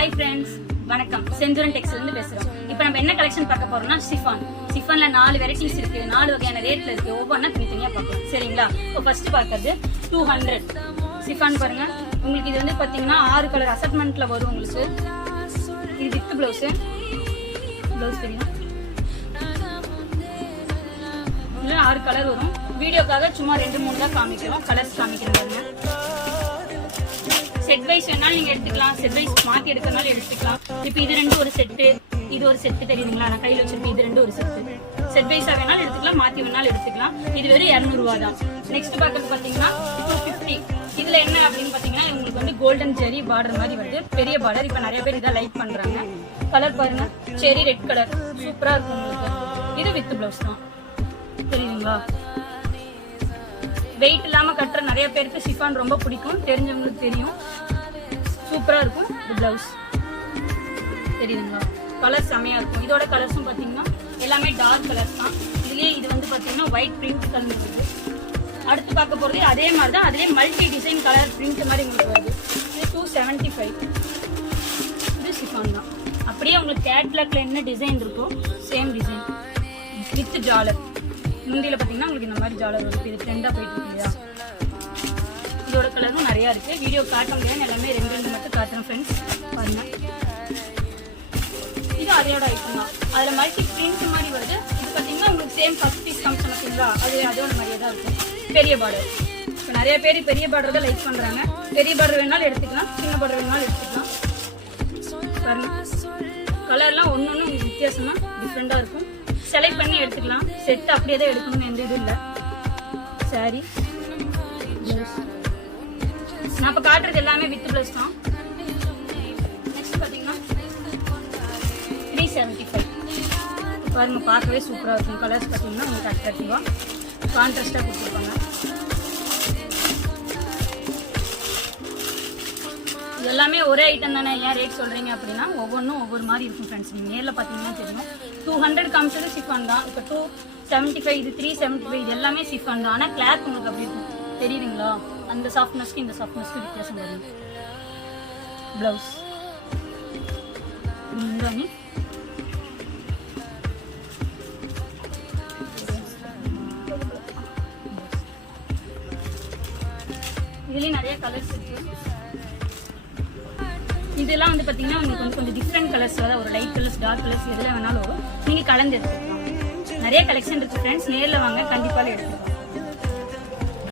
Hi friends, வணக்கம். செந்தூரன் டெக்ஸ்டைல்ல பேசுறோம். இப்போ நம்ம என்ன கலெக்ஷன் பார்க்க போறோம்னா சிஃபான்ல 4 வெரைட்டிஸ் இருக்கு, 4 வகையான ரேட்ல இருக்கு. ஒவ்வொன்றா தனித்தனியா பார்க்கலாம், சரிங்களா? இப்போ ஃபர்ஸ்ட் பார்க்கறது 200 சிஃபான் பாருங்க. உங்களுக்கு இது வந்து பாத்தீங்கன்னா 6 கலர் அசைன்மெண்ட்ல வரும். உங்களுக்கு இது வித் பிளவுஸ் தெரியும், 6 கலர் வரும். வீடியோக்காக சும்மா 2-3 தான் காமிக்கிறோம், கலர்ஸ் காமிக்கிறோம். செட் வைஸ் வேணாலும் நீங்க எடுத்துக்கலாம், செட் வைஸ் மாத்தி எடுக்கிறனாலும் எடுத்துக்கலாம். இப்போ இது 2 ஒரு செட்டு, இது ஒரு செட்டு தெரியுதுங்களா? நான் கையில வச்சிருக்கேன். இது 2 ஒரு செட்டு. செட் வைஸா வேணாலும் எடுத்துக்கலாம், மாத்தி வேணாலும் எடுத்துக்கலாம். இது வெறும் 200 ரூபா தான். நெக்ஸ்ட் பார்க்கறது பாத்தீங்கன்னா 250. இதுல என்ன அப்படின்னு பாத்தீங்கன்னா உங்களுக்கு வந்து கோல்டன் ஜெரி பார்டர் மாதிரி வருது, பெரிய பார்டர். இப்ப நிறைய பேர் இதை லைக் பண்றாங்க. கலர் பாருங்க, செரி ரெட் கலர், சூப்பரா இருக்கும் உங்களுக்கு. இது வித் பிளவுஸ் தான், தெரியுதுங்களா? வெயிட் இல்லாம கட்டுற நிறைய பேருக்கு சிஃபான் ரொம்ப பிடிக்கும், தெரிஞ்சவங்களுக்கு தெரியும். சூப்பரா இருக்கும். இந்த பிளவுஸ் தெரியுதுங்களா? கலர் செமையா இருக்கும். இதோட கலர்ஸும் பாத்தீங்கன்னா எல்லாமே டார்க் கலர்ஸ் தான். இதுலயே இது வந்து பாத்தீங்கன்னா ஒயிட் பிரிண்ட் கலர் இருக்குது. அடுத்து பார்க்க போறது அதே மாதிரி தான், அதுலயே மல்டி டிசைன் கலர் பிரிண்ட் மாதிரி உங்களுக்கு வருது. இது 275. இது சிஃபான் தான். அப்படியே உங்களுக்கு கேட்லாக்ல என்ன டிசைன் இருக்கோ சேம் டிசைன் வித் ஜாலர். முந்தியில பாத்தீங்கன்னா உங்களுக்கு இந்த மாதிரி ஜாலர் இருக்கு. இது ட்ரெண்டா போயிட்டு இருக்கு இல்லையா? இதோட கலரும் நிறைய இருக்கு. வீடியோ காட்ட முடியாது, எல்லாமே 2 மட்டும் காட்டுறேன் ஃப்ரெண்ட்ஸ், பாருங்க. இது அதோட ஐட்டம் தான். அதுல மல்டி பிரிண்ட் மாதிரி வருது. இது பாத்தீங்கன்னா உங்களுக்கு சேம் ஃபர்ஸ்ட் பீஸ் காமிச்சோம் பார்த்தீங்களா, அது அதோட மாதிரியே தான் இருக்கும். பெரிய பார்டர். இப்போ நிறைய பேர் பெரிய பார்டர் தான் லைக் பண்றாங்க. பெரிய பார்டர் வேணாலும் எடுத்துக்கலாம், சின்ன பார்டர் வேணாலும் எடுத்துக்கலாம். பாருங்க, கலர்லாம் ஒன்னொன்னு உங்களுக்கு வித்தியாசமா டிஃப்ரெண்டா இருக்கும். செலக்ட் பண்ணி எடுத்துக்கலாம். செட் அப்படியே தான் எடுக்கணும்னு எந்த இது இல்லை. சாரி நான் இப்ப காட்டுறது எல்லாமே வித் பிளஸ் தான். நெக்ஸ்ட் பாத்தீங்கன்னா 375. பாருங்க, பார்க்கவே சூப்பரா இருக்கும். கலர்ஸ் பாத்தீங்கன்னா உங்களுக்கு அட்ராக்டிவா கான்ட்ராஸ்டா கொடுத்துருப்பாங்க. எல்லாமே ஒரே ஐட்டம் தானே, ஏன் ரேட் சொல்றீங்க அப்படின்னா ஒவ்வொன்றும் ஒவ்வொரு மாதிரி இருக்கும் ஃப்ரெண்ட்ஸ். நீங்க நேரில் பார்த்தீங்கன்னா தெரியும். 200 காமிச்சது சிஃபான் தான். இப்போ 275, இது 375, இது எல்லாமே சிஃபான் தான். ஆனால் கிளாத் உங்களுக்கு அப்படி இருக்கும், தெரியுதுங்களா? அந்த சாஃப்ட்னஸ்க்கு இந்த சாஃப்ட்னஸ்க்கு வித்தியாசம் வரும். பிளவுஸ் முந்தானி இதுலேயும் நிறைய கலர்ஸ் இருக்கு. இதெல்லாம் வந்து பாத்தீங்கன்னா உங்களுக்கு கொஞ்சம் டிஃப்ரெண்ட் கலர்ஸ், அதாவது ஒரு லைட் கலர்ஸ், டார்க் கலர்ஸ், எதுல வேணாலும் நீங்க கலந்து எடுத்துக்கலாம். நிறைய கலெக்ஷன் இருக்கு ஃப்ரெண்ட்ஸ், நேர்ல வாங்க, கண்டிப்பா எடுத்துக்கலாம்.